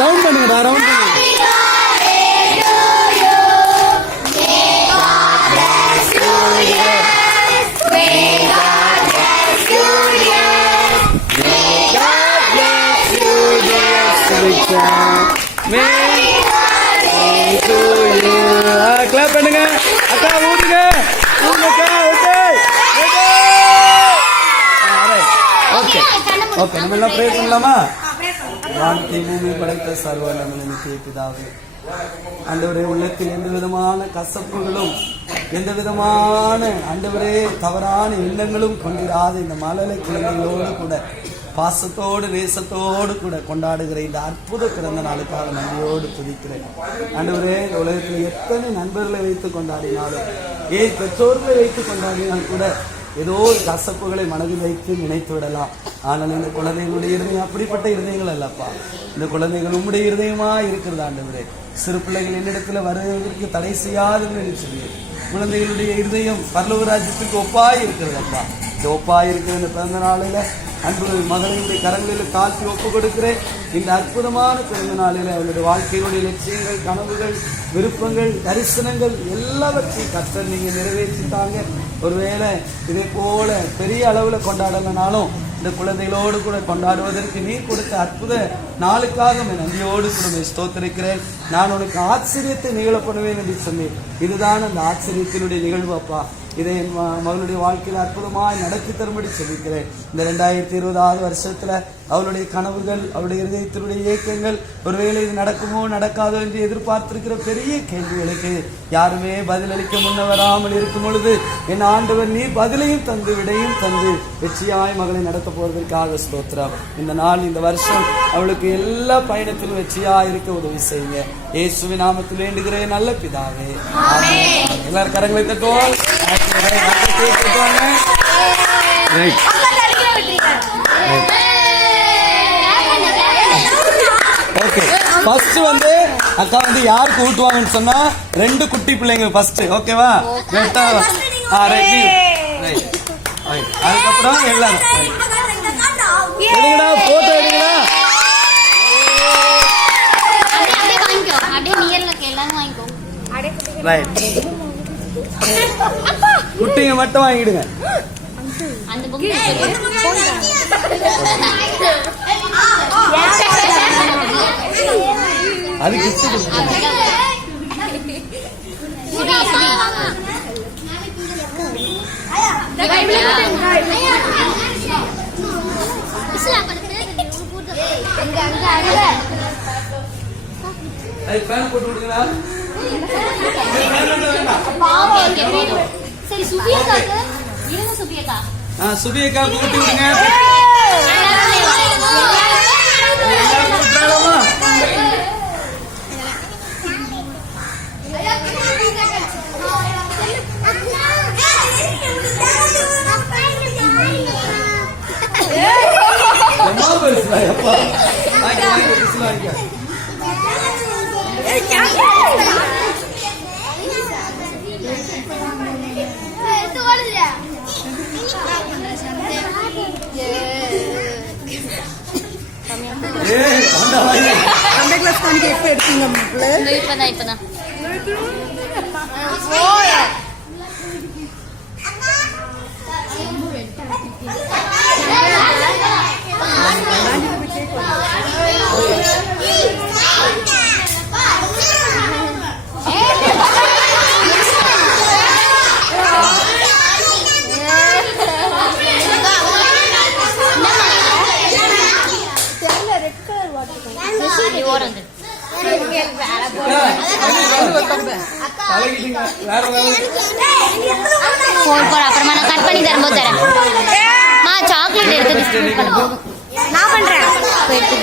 Round பண்ணுங்கடா, round பண்ணுங்க. Clap பண்ணுங்க அக்கா, ஊடுங்க. ஓகே ஓகே, நம்ம எல்லாம் ப்ரே பண்ணலாமா? வானத்தை பூமி படைத்த சர்வ நித்திய பிதாவே, ஆண்டவரே, உள்ளத்தில் எந்த விதமான கசப்புகளும் எந்த விதமான ஆண்டவரே தவறான எண்ணங்களும் கொண்டிராத இந்த மழலை குழந்தைகளோடு கூட பாசத்தோடு நேசத்தோடு கூட கொண்டாடுகிற இந்த அற்புத பிறந்த நாளுக்காக நன்றியோடு துதிக்கிறேன். ஆண்டவரே, இந்த உலகத்தில் எத்தனை நண்பர்களை வைத்து கொண்டாடினாலும், ஏன் பெற்றோர்களை வைத்து கொண்டாடினால் கூட ஏதோ ஒரு கசப்புகளை மனதில் வைத்து நினைத்து விடலாம். ஆனால் இந்த குழந்தைகளுடைய இருதயம் அப்படிப்பட்ட இருதயங்கள் அல்லப்பா. இந்த குழந்தைகள் உம்முடைய இருதயமா இருக்கிறது ஆண்டவரே. சிறு பிள்ளைகள் என்னிடத்துல வருவதற்கு தடை செய்யாதுன்னு சொல்லி குழந்தைகளுடைய இருதயம் பரலோக ராஜ்யத்துக்கு ஒப்பாய் இருக்கிறது அப்பா. இந்த ஒப்பாய் இருக்கிற இந்த பிறந்த நாளில அன்பு மகளினுடைய கரங்களில் தாழ்த்தி ஒப்பு கொடுக்கிறேன். இந்த அற்புதமான பிறந்த நாளில் அவருடைய வாழ்க்கையினுடைய லட்சியங்கள், கனவுகள், விருப்பங்கள், தரிசனங்கள் எல்லாவற்றையும் கர்த்தர் நீங்க நிறைவேற்றிட்டாங்க. ஒருவேளை இதே போல பெரிய அளவுல கொண்டாடலனாலும் இந்த குழந்தைகளோடு கூட கொண்டாடுவதற்கு நீ கொடுத்த அற்புத நாளுக்காக நன்றியோடு கூட ஸ்தோத்திரிக்கிறேன். நான் உனக்கு ஆச்சரியத்தை நிகழப்படுவேன் என்று சொன்னேன். இதுதான் அந்த ஆச்சரியத்தினுடைய நிகழ்வு அப்பா. இதை என் மகளுடைய வாழ்க்கையில் அற்புதமாய் நடத்தி தரும்படி சொல்லிக்கிறேன். இந்த 2020 வருஷத்துல அவளுடைய கனவுகள், அவளுடைய இதயத்தினுடைய இயக்கங்கள், ஒருவேளை இது நடக்குமோ நடக்காதோ என்று எதிர்பார்த்திருக்கிற பெரிய கேள்விகளுக்கு யாருமே பதிலளிக்க முன்னவராமல் இருக்கும் பொழுது என் ஆண்டவர் நீ பதிலையும் தந்து விடையும் தந்து வெற்றியாய் மகளை நடத்த போவதற்காக ஸ்தோத்திரம். இந்த நாள், இந்த வருஷம் அவளுக்கு எல்லா பயணத்திலும் வெற்றியாய் இருக்க உதவி செய்யுங்க. இயேசுவின் நாமத்தில் வேண்டுகிறேன் நல்ல பிதாவே. எல்லாரும் கரங்களை தட்டுவோம். ஓகே, ஃபர்ஸ்ட் வந்து அக்கா வந்து யாருக்கு ஊட்டுவாங்கன்னு சொன்னா 2 குட்டி பிள்ளைங்க ஃபர்ஸ்ட். ஓகேவா? அதுக்கப்புறம் எல்லாரும் எடுங்கடா, போட்டோ எடுங்கடா. ரைட், குட்டிங்க மட்டும் வாங்கிடுங்க. அது கிஃப்ட் கொடுங்க. போட்டு விடுங்களா? சுபியக்கா கூட்டி விடுங்க. எப்ப எடுத்தீங்க? இப்பதான் அப்புறமா நான் கட் பண்ணி தரும்போது தரேன். சாக்லேட் எடுத்து சிஸ்டர் நீங்க நான் பண்றேன். பத்து.